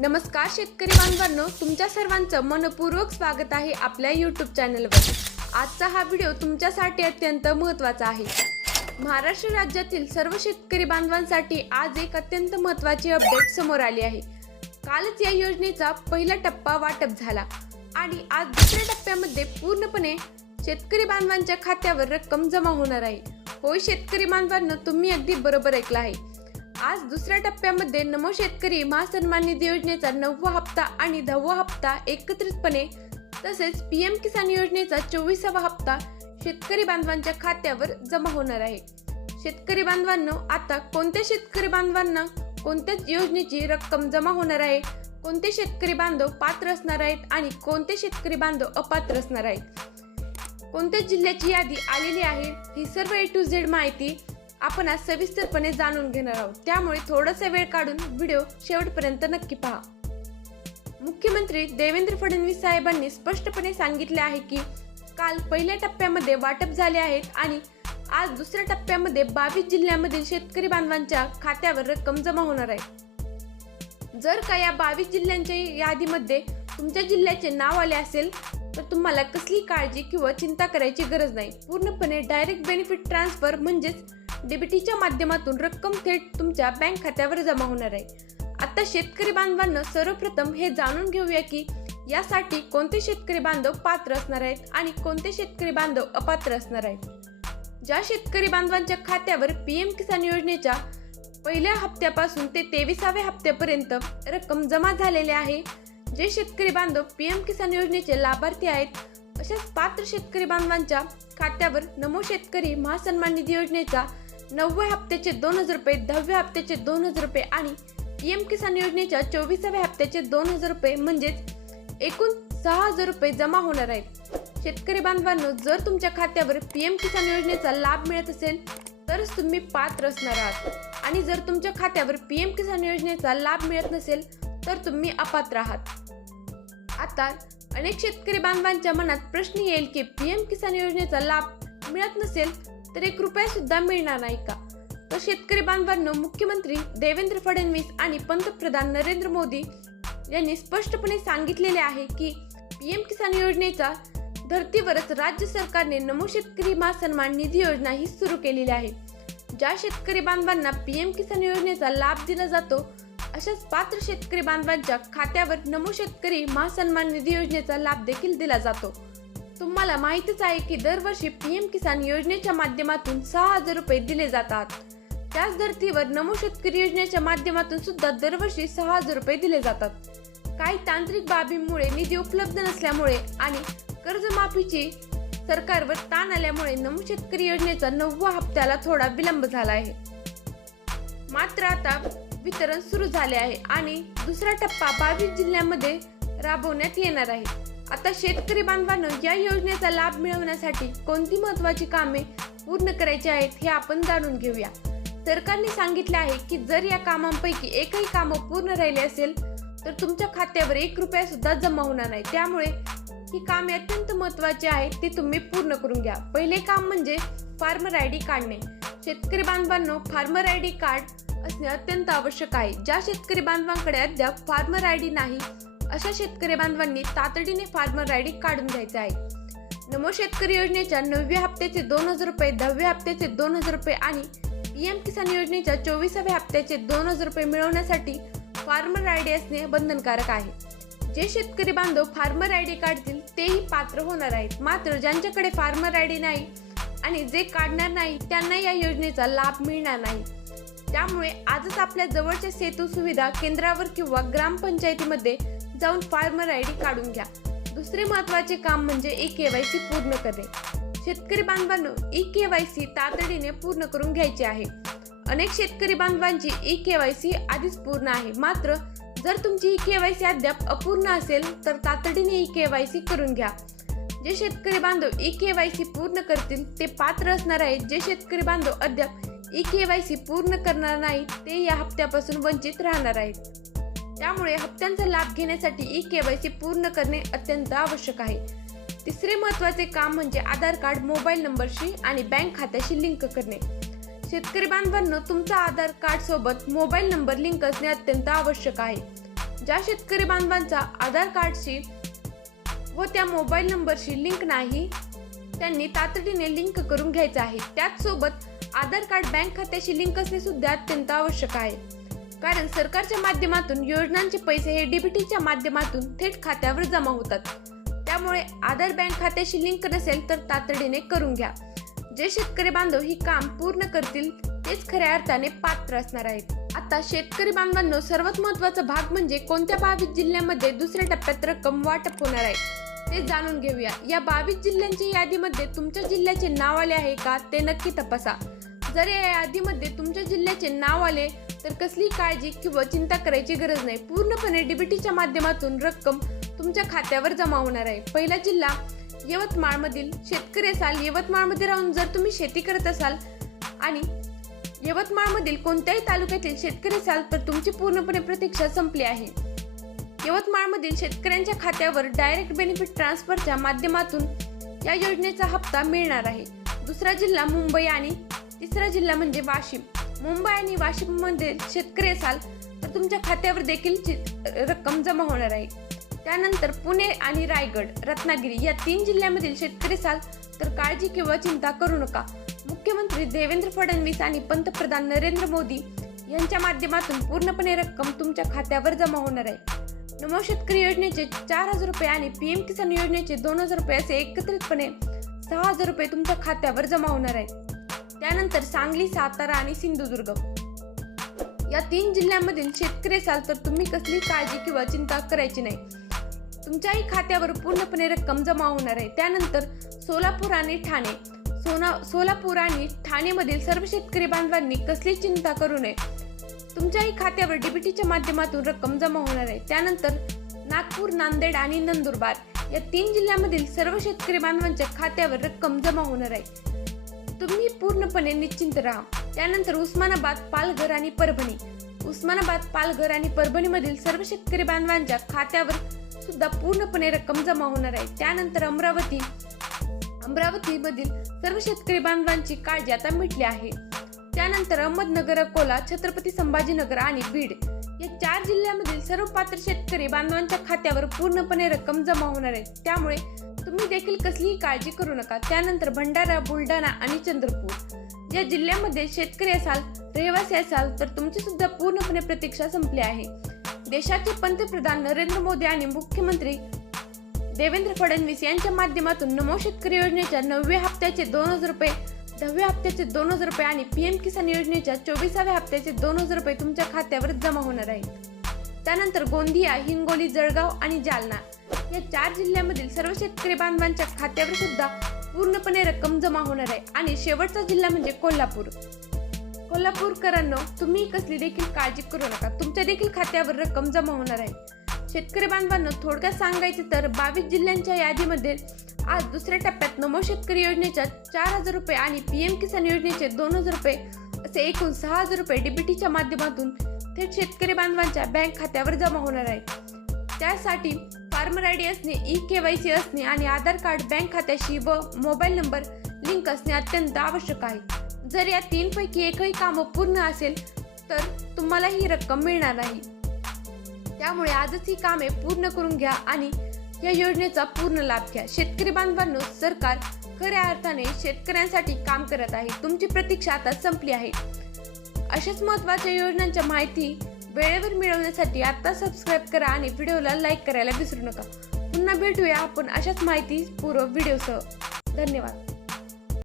नमस्कार शेतकरी बांधवांनो, तुमच्या सर्वांचं मनपूर्वक स्वागत आहे आपल्या YouTube चॅनलवर। आजचा हा व्हिडिओ तुमच्यासाठी अत्यंत महत्त्वाचा आहे। महाराष्ट्र राज्यातील सर्व शेतकरी बांधवांसाठी आज एक अत्यंत महत्त्वाची अपडेट समोर आली आहे। कालच या योजनेचा पहिला टप्पा वाटप झाला आणि आज दुसऱ्या टप्प्यामध्ये पूर्णपणे शेतकरी बांधवांच्या खात्यावर रक्कम जमा होणार आहे। होय शेतकरी बांधवांनो, तुम्ही अगदी बरोबर ऐकलं आहे। आज दुसऱ्या टप्प्यामध्ये नमो शेतकरी महासन्मान निधी योजनेचा 9वा हप्ता आणि 10वा हप्ता एकत्रितपणे तसेच पीएम किसान योजनेचा 24वा हप्ता शेतकरी बांधवांच्या खात्यावर जमा होणार आहे। शेतकरी बांधवांनो, आता कोणत्या शेतकरी बांधवांना कोणत्या योजनेची रक्कम जमा होणार आहे, कोणते शेतकरी बांधव पात्र असणार आहेत आणि कोणते शेतकरी बांधव अपात्र असणार आहेत, कोणत्या जिल्ह्याची यादी आलेली आहे, ही सर्व A to Z माहिती आपण आज सविस्तरपणे जाणून घेणार आहोत। त्यामुळे थोडासा वेळ काढून व्हिडिओ शेवटपर्यंत नक्की पहा। मुख्यमंत्री देवेंद्र फडणवीस साहेबांनी स्पष्टपणे सांगितले आहे की काल पहिल्या टप्प्यामध्ये वाटप झाले आहेत आणि आज दुसऱ्या टप्प्यामध्ये 22 जिल्ह्यांमधील शेतकरी बांधवांच्या खात्यावर रक्कम जमा होणार आहे। जर का या 22 जिल्ह्यांच्या यादीमध्ये तुमच्या जिल्ह्याचे नाव आले असेल तर तुम्हाला कसली काळजी किंवा चिंता करायची गरज नाही। पूर्णपणे डायरेक्ट बेनिफिट ट्रान्सफर म्हणजेच डीबीटीच्या माध्यमातून रक्कम थेट तुमच्या बँक खात्यावर जमा होणार आहे। आता शेतकरी बांधवांना सर्वप्रथम हे जाणून घेऊया की यासाठी कोणते शेतकरी बांधव पात्र असणार आहेत आणि कोणते शेतकरी बांधव अपात्र असणार आहेत। ज्या शेतकरी बांधवांच्या खात्यावर पीएम किसान योजनेच्या पहिल्या हप्त्यापासून ते 23व्या हप्त्यापर्यंत रक्कम जमा झालेली आहे, जे शेतकरी बांधव पीएम किसान योजनेचे लाभार्थी आहेत, अशाच पात्र शेतकरी बांधवांच्या खात्यावर नमो शेतकरी महासन्मान निधी योजनेचा 9व्या हप्त्याचे 2000 रुपये, 10व्या हप्त्याचे 2000 रुपये आणि पीएम किसान योजनेच्या 24व्या हप्त्याचे 2000 रुपये म्हणजेच एकूण 6000 रुपये जमा होणार आहेत। शेतकरी बांधवांनो, जर तुमच्या खात्यावर पीएम किसान योजनेचा लाभ मिळत असेल तरच तुम्ही पात्र असणार आहात आणि जर तुमच्या खात्यावर पीएम किसान योजनेचा लाभ मिळत नसेल तर तुम्ही अपात्र आहात। आता अनेक शेतकरी बांधवांच्या मनात प्रश्न येईल की पीएम किसान योजनेचा लाभ मिळत नसेल तर 1 रुपया सुद्धा मिळणार नाही का? तर शेतकरी बांधवांनो, मुख्यमंत्री देवेंद्र फडणवीस आणि पंतप्रधान नरेंद्र मोदी यांनी स्पष्टपणे सांगितलेले आहे की पीएम किसान योजनेच्या धर्तीवरच राज्य सरकारने नमो शेतकरी महासन्मान निधी योजना ही सुरू केलेली आहे। ज्या शेतकरी बांधवांना पीएम किसान योजनेचा लाभ दिला जातो अशाच पात्र शेतकरी बांधवांच्या खात्यावर नमो शेतकरी महासन्मान निधी योजनेचा लाभ देखील दिला जातो। तुम्हाला माहितीच आहे की दरवर्षी पीएम किसान योजनेच्या माध्यमातून 6000 रुपये दिले जातात। त्याच धर्तीवर नमो शेतकरी योजनेच्या माध्यमातून सुद्धा दरवर्षी 6000 रुपये दिले जातात। काही तांत्रिक बाबींमुळे निधी उपलब्ध नसल्यामुळे आणि कर्जमाफीची सरकारवर ताण आल्यामुळे नमो शेतकरी योजनेचा 9व्या हप्त्याला थोडा विलंब झाला आहे। मात्र आता वितरण सुरू झाले आहे आणि दुसरा टप्पा 22 जिल्ह्यांमध्ये राबवण्यात येणार आहे। आता शेतकरी बांधवांनो, या योजनेचा लाभ मिळवण्यासाठी कोणती महत्त्वाची कामे पूर्ण करायची आहेत हे आपण जाणून घेऊया। सरकारने सांगितले आहे की जर या कामांपैकी एकही काम पूर्ण राहिले असेल तर तुमच्या खात्यावर 1 रुपया सुद्धा जमा होणार नाही। त्यामुळे ही कामे अत्यंत महत्त्वाची आहेत, ती तुम्ही पूर्ण करून घ्या। पहिले काम म्हणजे फार्मर आयडी काढणे। शेतकरी बांधवांनो, फार्मर आयडी कार्ड असणे अत्यंत आवश्यक आहे। ज्या शेतकरी बांधवांकडे अद्याप फार्मर आयडी नाही अशा शेतकरी बांधवांनी तातडीने फार्मर आयडी काढून घ्यायचे आहे। नमो शेतकरी योजनेच्या 9व्या हप्त्याचे 2000 रुपये, 10व्या हप्त्याचे 2000 रुपये आणि पीएम किसान योजनेच्या 24व्या हप्त्याचे 2000 रुपये मिळवण्यासाठी फार्मर आयडी असणे बंधनकारक आहे। जे शेतकरी बांधव फार्मर आयडी काढतील तेही पात्र होणार आहेत। मात्र ज्यांच्याकडे फार्मर आयडी नाही आणि जे काढणार नाही त्यांना या योजनेचा लाभ मिळणार नाही। त्यामुळे आजच आपल्या जवळच्या सेतू सुविधा केंद्रावर किंवा ग्रामपंचायतीमध्ये जाऊन फार्मर आयडी काढून घ्या। दुसरे महत्त्वाचे काम म्हणजे ई-केवायसी पूर्ण करणे। शेतकरी बांधवांनो, ई-केवायसी तातडीने पूर्ण करून घ्यायची आहे। अनेक शेतकरी बांधवांची ई-केवायसी आधीच पूर्ण आहे, मात्र जर तुमची ई-केवायसी अद्याप अपूर्ण असेल तर तातडीने ई-केवायसी करून घ्या। जे शेतकरी बांधव ई-केवायसी पूर्ण करतील ते पात्र असणार आहेत। जे शेतकरी बांधव अद्याप ई-केवायसी पूर्ण करणार नाही ते या हप्त्यापासून वंचित राहणार आहेत। त्यामुळे हप्त्यांचा लाभ घेण्यासाठी ई-केवायसी पूर्ण करणे अत्यंत आवश्यक आहे। तिसरे महत्त्वाचे काम म्हणजे आधार कार्ड मोबाईल नंबरशी आणि बँक खात्याशी लिंक करणे। शेतकरी बांधवांनो, तुमचा आधार कार्ड सोबत मोबाईल नंबर लिंक असणे अत्यंत आवश्यक आहे। ज्या शेतकरी बांधवांचा आधार कार्डशी व त्या मोबाईल नंबरशी लिंक नाही त्यांनी तातडीने लिंक करून घ्यायचा आहे। त्याचसोबत आधार कार्ड बँक खात्याशी लिंक असणे सुद्धा अत्यंत आवश्यक आहे, कारण सरकारच्या माध्यमातून योजनांचे पैसे हे डीबीटीच्या माध्यमातून थेट खात्यावर जमा होतात। त्यामुळे आधार बँक खात्याशी लिंक नसेल तर तातडीने करून घ्या। जे शेतकरी बांधव ही काम पूर्ण करतील तेच खऱ्या अर्थाने पात्र असणार आहेत। आता शेतकरी बांधवांनो, सर्वात महत्त्वाचा भाग म्हणजे कोणत्या 22 जिल्ह्यांमध्ये दुसऱ्या टप्प्यात रक्कम वाटप होणार आहे ते जाणून घेऊया। या 22 जिल्ह्यांच्या यादीमध्ये तुमच्या जिल्ह्याचे नाव आले आहे का ते नक्की तपासा। जर या यादीमध्ये तुमच्या जिल्ह्याचे नाव आले तर कसली काळजी किंवा चिंता करायची गरज नाही। पूर्णपणे डीबीटीच्या माध्यमातून रक्कम तुमच्या खात्यावर जमा होणार आहे। पहिला जिल्हा यवतमाळ मधील शेतकरी असाल, यवतमाळमध्ये राहून जर तुम्ही शेती करत असाल आणि यवतमाळमधील कोणत्याही तालुक्यातील शेतकरी असाल तर तुमची पूर्णपणे प्रतीक्षा संपली आहे। यवतमाळमधील शेतकऱ्यांच्या खात्यावर डायरेक्ट बेनिफिट ट्रान्सफरच्या माध्यमातून या योजनेचा हप्ता मिळणार आहे। दुसरा जिल्हा मुंबई आणि तिसरा जिल्हा म्हणजे वाशिम। मुंबई आणि वाशिम मध्ये शेतकरी असाल तर तुमच्या खात्यावर देखील रक्कम जमा होणार आहे। त्यानंतर पुणे आणि रायगड, रत्नागिरी या 3 जिल्ह्यांमधील शेतकरी असाल तर काळजी किंवा चिंता करू नका। मुख्यमंत्री देवेंद्र फडणवीस आणि पंतप्रधान नरेंद्र मोदी यांच्या माध्यमातून पूर्णपणे रक्कम तुमच्या खात्यावर जमा होणार आहे। नमो शेतकरी योजनेचे 4,000 रुपये आणि पीएम किसान योजनेचे 2,000 रुपये असे एकत्रितपणे 6,000 रुपये तुमच्या खात्यावर जमा होणार आहेत। त्यानंतर सांगली, सातारा आणि सिंधुदुर्ग या 3 जिल्ह्यांमधील शेतकरी असाल तर तुम्ही कसली काळजी किंवा चिंता करायची नाही। तुमच्याही खात्यावर पूर्णपणे रक्कम जमा होणार आहे। त्यानंतर सोलापूर आणि ठाणे, सोलापूर आणि ठाणेमधील सर्व शेतकरी बांधवांनी कसली चिंता करू नये। तुमच्याही खात्यावर डीबीटीच्या माध्यमातून रक्कम जमा होणार आहे। त्यानंतर नागपूर, नांदेड आणि नंदुरबार या 3 जिल्ह्यांमधील सर्व शेतकरी बांधवांच्या खात्यावर रक्कम जमा होणार आहे। तुम्ही पूर्णपणे निश्चिंत राहा। त्यानंतर उस्मानाबाद, पालघर आणि परभणी, उस्मानाबाद, पालघर आणि परभणीमधील सर्व शेतकरी बांधवांच्या खात्यावर सुद्धा पूर्णपणे रक्कम जमा होणार आहे। त्यानंतर अमरावतीमधील सर्व शेतकरी बांधवांची काळजी आता मिटली आहे। त्यानंतर अहमदनगर, अकोला, छत्रपती संभाजीनगर आणि बीड या 4 जिल्ह्यांमधील सर्व पात्र शेतकरी बांधवांच्या खात्यावर पूर्णपणे रक्कम जमा होणार आहे। त्यामुळे तुम्ही देखील कसलीही काळजी करू नका। त्यानंतर भंडारा, बुलढाणा आणि चंद्रपूर या जिल्ह्यामध्ये शेतकरी असाल, रहिवासी असाल तर तुमची सुद्धा पूर्णपणे प्रतीक्षा संपली आहे। देशाचे पंतप्रधान नरेंद्र मोदी आणि मुख्यमंत्री देवेंद्र फडणवीस यांच्या माध्यमातून नमो शेतकरी योजनेच्या 9व्या हप्त्याचे 2,000 रुपये, 10व्या हप्त्याचे 2,000 रुपये आणि पीएम किसान योजनेच्या 24व्या हप्त्याचे 2,000 रुपये तुमच्या खात्यावर जमा होणार आहेत। त्यानंतर गोंदिया, हिंगोली, जळगाव आणि जालना या 4 जिल्ह्यांमधील सर्व शेतकरी बांधवांच्या खात्यावर सुद्धा पूर्णपणे रक्कम जमा होणार आहे। आणि शेवटचा जिल्हा म्हणजे कोल्हापूर। कोल्हापूरकरांनो, तुम्ही कसली देखील काळजी करू नका, तुमच्या देखील खात्यावर रक्कम जमा होणार आहे। शेतकरी बांधवांना थोडक्यात सांगायचे तर 22 जिल्ह्यांच्या यादीमध्ये आज दुसऱ्या टप्प्यात नमो शेतकरी योजनेच्या 4,000 रुपये आणि पीएम किसान योजनेचे 2,000 रुपये असे एकूण 6,000 रुपये डीबीटीच्या माध्यमातून थेट शेतकरी बांधवांच्या बँक खात्यावर जमा होणार आहेत। त्यासाठी फार्मर आयडी असणे, ई-केवायसी असणे आणि आधार कार्ड बँक खात्याशी व मोबाईल नंबर लिंक असणे अत्यंत आवश्यक आहे। जर या 3 पैकी एकही काम पूर्ण असेल तर तुम्हाला ही रक्कम मिळणार नाही। त्यामुळे आजच ही कामे पूर्ण करून घ्या आणि या योजनेचा पूर्ण लाभ घ्या। शेतकरी बांधवांनो, सरकार खऱ्या अर्थाने शेतकऱ्यांसाठी काम करत आहे। तुमची प्रतीक्षा आता संपली आहे। अशाच महत्त्वाच्या योजनांच्या माहिती वेळेवर मिळवण्यासाठी आता सबस्क्राईब करा आणि व्हिडिओला लाईक करायला विसरू नका। पुन्हा भेटूया आपण अशाच माहितीपूर्ण व्हिडिओसह। धन्यवाद।